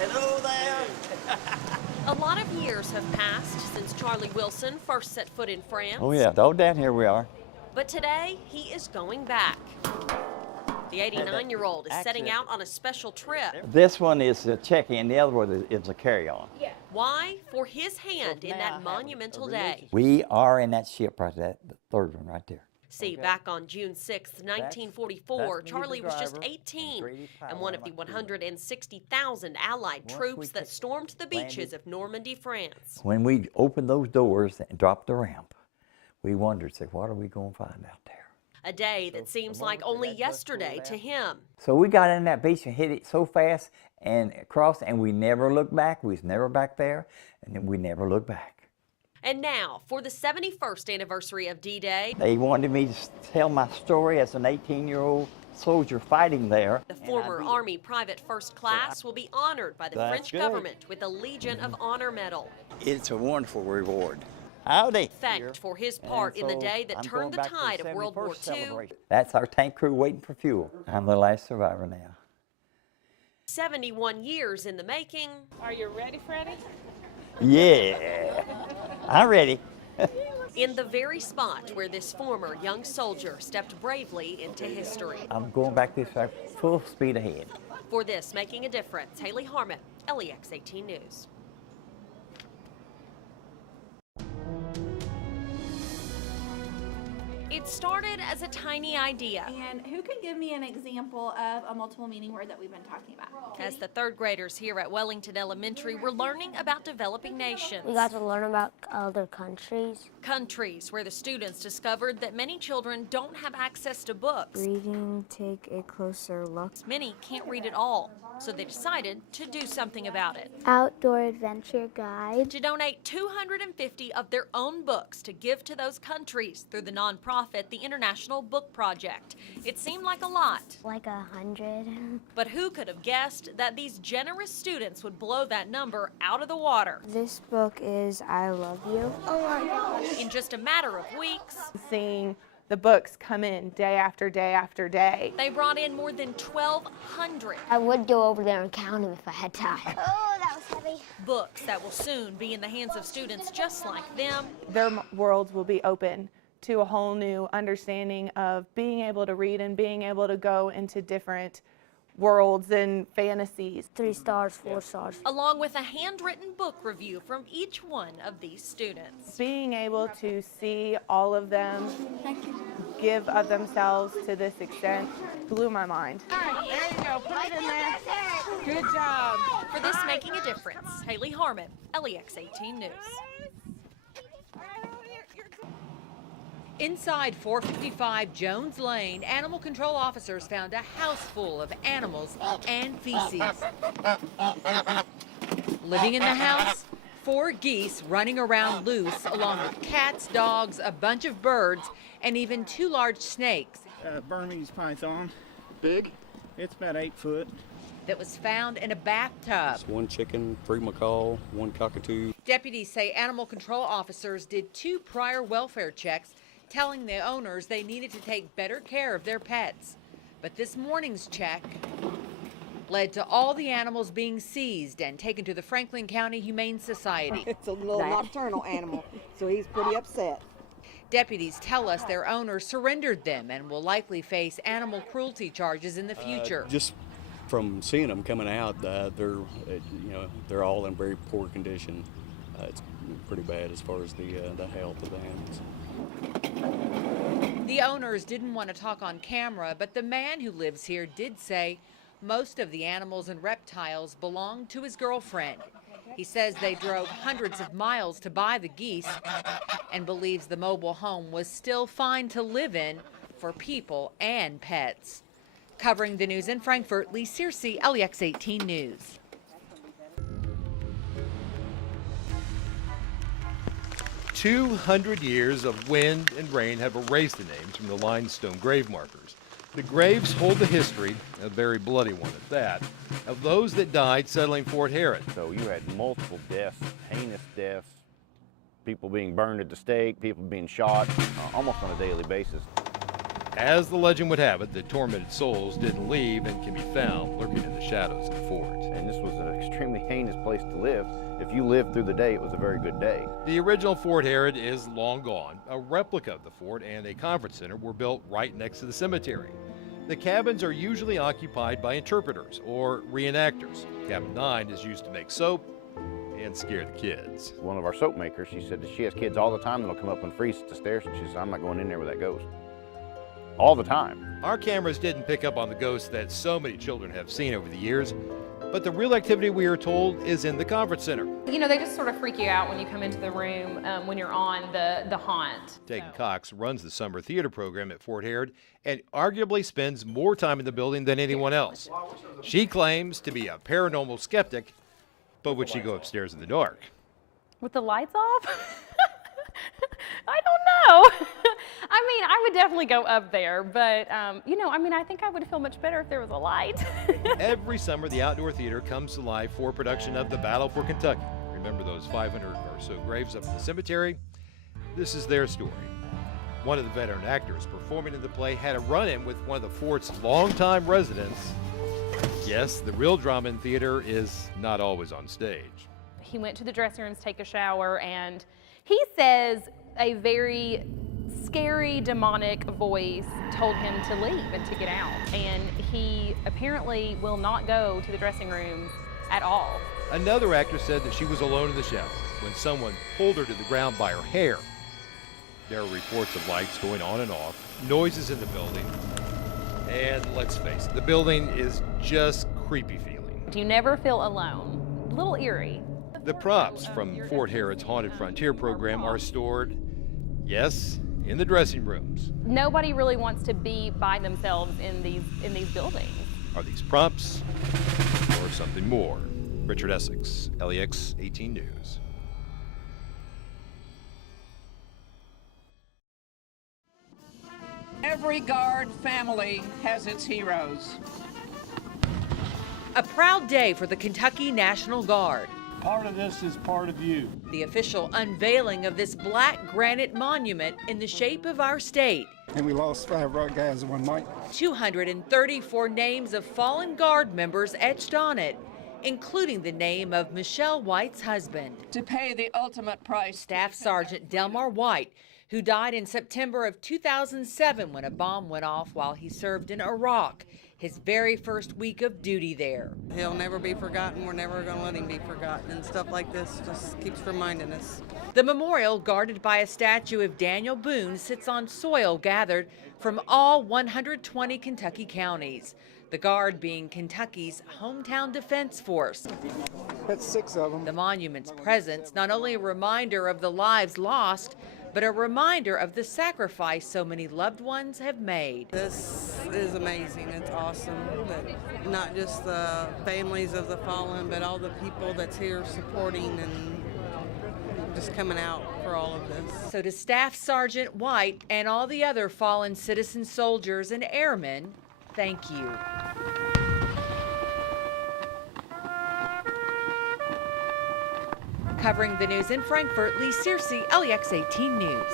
Hello there. A lot of years have passed since Charlie Wilson first set foot in France. Oh yeah, all down here we are. But today, he is going back. The 89-year-old is setting out on a special trip. This one is a check-in, the other one is a carry-on. Yeah. Why? For his hand in that monumental day. We are in that ship right there, the third one right there. See, back on June 6, 1944, Charlie was just 18 and one of the 160,000 Allied troops that stormed the beaches of Normandy, France. When we opened those doors and dropped the ramp, we wondered, said, what are we going to find out there? A day that seems like only yesterday to him. So we got in that beach and hit it so fast and across, and we never looked back. We was never back there, and then we never looked back. And now, for the 71st anniversary of D-Day, they wanted me to tell my story as an 18-year-old soldier fighting there. The former Army Private First Class will be honored by the French government with the Legion of Honor Medal. It's a wonderful reward. Howdy. Thanked for his part in the day that turned the tide of World War II. That's our tank crew waiting for fuel. I'm the last survivor now. 71 years in the making. Are you ready, Freddie? Yeah, I'm ready. In the very spot where this former young soldier stepped bravely into history. I'm going back this way, full speed ahead. For this Making a Difference, Haley Harmon, LEX 18 News. It started as a tiny idea. And who can give me an example of a multiple meaning word that we've been talking about? As the third graders here at Wellington Elementary were learning about developing nations. We got to learn about other countries. Countries where the students discovered that many children don't have access to books. Reading, take a closer look. Many can't read at all, so they decided to do something about it. Outdoor adventure guide. To donate 250 of their own books to give to those countries through the nonprofit, the International Book Project. It seemed like a lot. Like 100. But who could have guessed that these generous students would blow that number out of the water? This book is I Love You. Oh my gosh. In just a matter of weeks, Seeing the books come in day after day after day. they brought in more than 1,200 I would go over there and count them if I had time. Oh, that was heavy. books that will soon be in the hands of students just like them. Their worlds will be open to a whole new understanding of being able to read and being able to go into different worlds and fantasies. 3 stars, 4 stars. Along with a handwritten book review from each one of these students. Being able to see all of them give of themselves to this extent blew my mind. All right, there you go. Put it in there. Good job. For this Making a Difference, Haley Harmon, LEX 18 News. Inside 455 Jones Lane, animal control officers found a house full of animals and feces. Living in the house, 4 geese running around loose, along with cats, dogs, a bunch of birds, and even 2 large snakes. Burmese python. Big? It's about 8 foot. That was found in a bathtub. 1 chicken, 3 macaw, 1 cockatoo. Deputies say animal control officers did 2 prior welfare checks, telling the owners they needed to take better care of their pets. But this morning's check led to all the animals being seized and taken to the Franklin County Humane Society. It's a little nocturnal animal, so he's pretty upset. Deputies tell us their owner surrendered them and will likely face animal cruelty charges in the future. Just from seeing them coming out, they're all in very poor condition. It's pretty bad as far as the health of the animals. The owners didn't want to talk on camera, but the man who lives here did say most of the animals and reptiles belong to his girlfriend. He says they drove hundreds of miles to buy the geese and believes the mobile home was still fine to live in for people and pets. Covering the news in Frankfurt, Lee Searcy, LEX 18 News. "200 years of wind and rain have erased the names from the limestone grave markers. The graves hold the history, a very bloody one at that, of those that died settling Fort Harrod. So you had multiple deaths, heinous deaths, people being burned at the stake, people being shot almost on a daily basis. As the legend would have it, the tormented souls didn't leave and can be found lurking in the shadows of the fort. And this was an extremely heinous place to live. If you lived through the day, it was a very good day. The original Fort Herod is long gone. A replica of the fort and a conference center were built right next to the cemetery. The cabins are usually occupied by interpreters or reenactors. Cabin 9 is used to make soap and scare the kids. One of our soap makers, she said that she has kids all the time that'll come up and freeze at the stairs, and she says, I'm not going in there where that goes. All the time. Our cameras didn't pick up on the ghosts that so many children have seen over the years, but the real activity, we are told, is in the conference center. You know, they just sort of freak you out when you come into the room when you're on the haunt. Tegan Cox runs the summer theater program at Fort Herod and arguably spends more time in the building than anyone else. She claims to be a paranormal skeptic, but would she go upstairs in the dark? With the lights off? I don't know. I mean, I would definitely go up there, but, you know, I mean, I think I would feel much better if there was a light. Every summer, the outdoor theater comes to life for a production of The Battle for Kentucky. Remember those 500 or so graves up in the cemetery? This is their story. One of the veteran actors performing in the play had a run-in with one of the fort's longtime residents. Yes, the real drama in theater is not always on stage. He went to the dressing rooms to take a shower, and he says a very scary, demonic voice told him to leave and to get out. And he apparently will not go to the dressing rooms at all. Another actress said that she was alone in the shower when someone pulled her to the ground by her hair. There are reports of lights going on and off, noises in the building, and let's face it, the building is just creepy feeling. You never feel alone. A little eerie. The props from Fort Herod's Haunted Frontier program are stored, yes, in the dressing rooms. Nobody really wants to be by themselves in these buildings. Are these props or something more? Richard Essex, LEX 18 News. Every guard family has its heroes. A proud day for the Kentucky National Guard. Part of this is part of you. The official unveiling of this black granite monument in the shape of our state. And we lost 5 rock guys one night. 234 names of fallen Guard members etched on it, including the name of Michelle White's husband. To pay the ultimate price. Staff Sergeant Delmar White, who died in September of 2007 when a bomb went off while he served in Iraq, his very first week of duty there. He'll never be forgotten. We're never going to let him be forgotten, and stuff like this just keeps reminding us. The memorial, guarded by a statue of Daniel Boone, sits on soil gathered from all 120 Kentucky counties. The Guard being Kentucky's hometown defense force. That's 6 of them. The monument's presence, not only a reminder of the lives lost, but a reminder of the sacrifice so many loved ones have made. This is amazing. It's awesome that not just the families of the fallen, but all the people that's here supporting and just coming out for all of this. So to Staff Sergeant White and all the other fallen citizen soldiers and airmen, thank you. Covering the news in Frankfort, Lee Searcy, LEX 18 News.